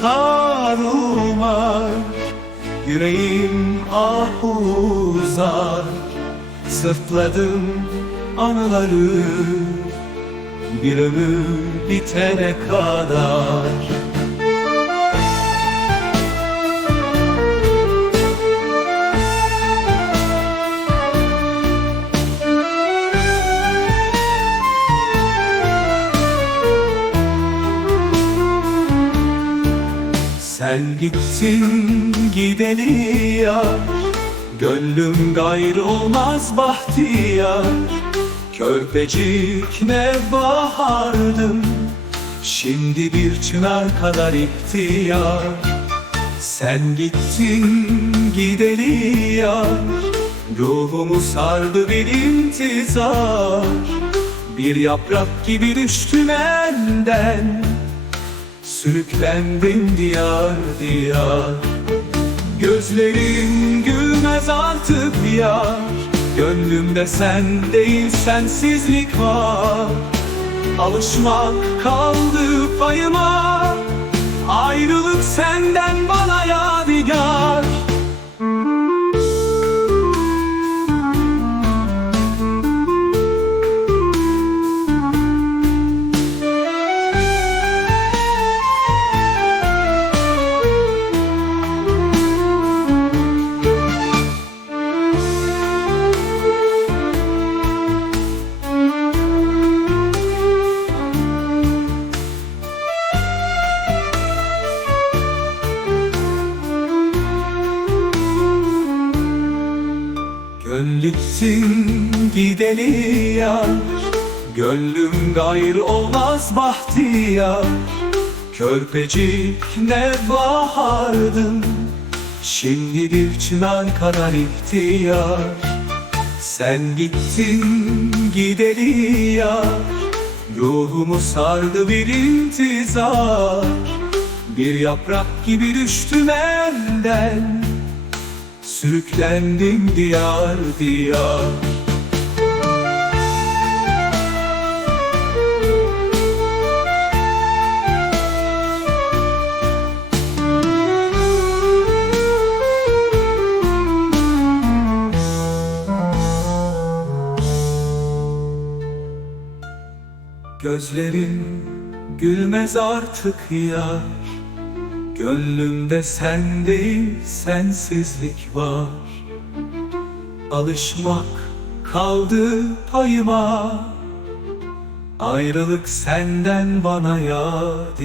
tutar umar Yüreğim ah uzar. Sırtladım anıları Bir ömür bitene kadar Sen gittin gideli ya Gönlüm gayrı olmaz bahtiyar Körpecik ne bahardım Şimdi bir çınar kadar ihtiyar. Sen gittin gideli ya Ruhumu sardı bir intizar. Bir yaprak gibi düştüm elden Sürüklendim diyar diyar. Gözlerim gülmez artık yar Gönlümde sen değil sensizlik var. Alışmak kaldı payıma. Ayrılık senden bana Gönlüksün gideli yar Gönlüm gayrı olmaz bahtiyar. Körpecik ne bahardın Şimdi bir çınar kadar ihtiyar. Sen gittin gideli yar Ruhumu sardı bir intizar. Bir yaprak gibi düştüm elden Sürüklendim diyar diyar. Gözlerim gülmez artık yar Gönlümde sen değil sensizlik var. Alışmak kaldı payıma. Ayrılık senden bana yadigar